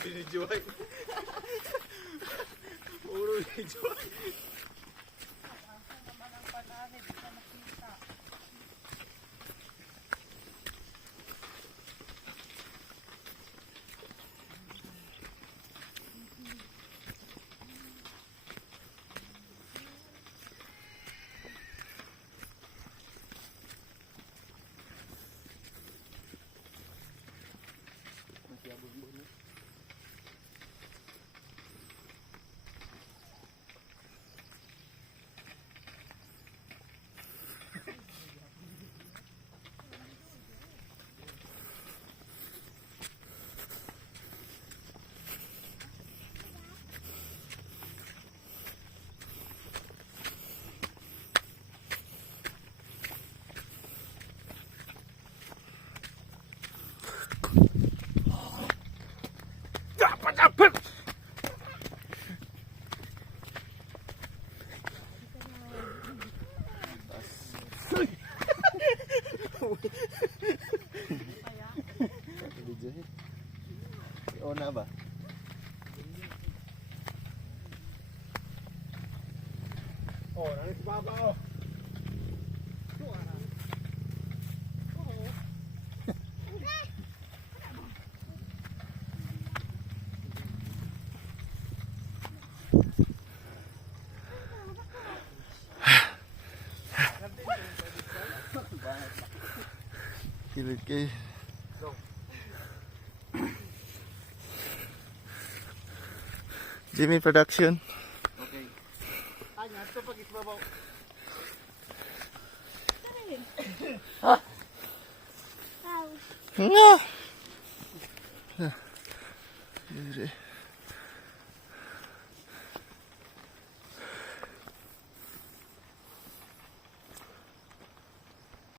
binidyoy. Puro binidyoy. Naman ang panahid, hindi na makita. Oo na ba? Oh, nangis baba oh. Kilid kayo. Jimmy Production. Okay. Anya, ito pag isbabaw. Nga!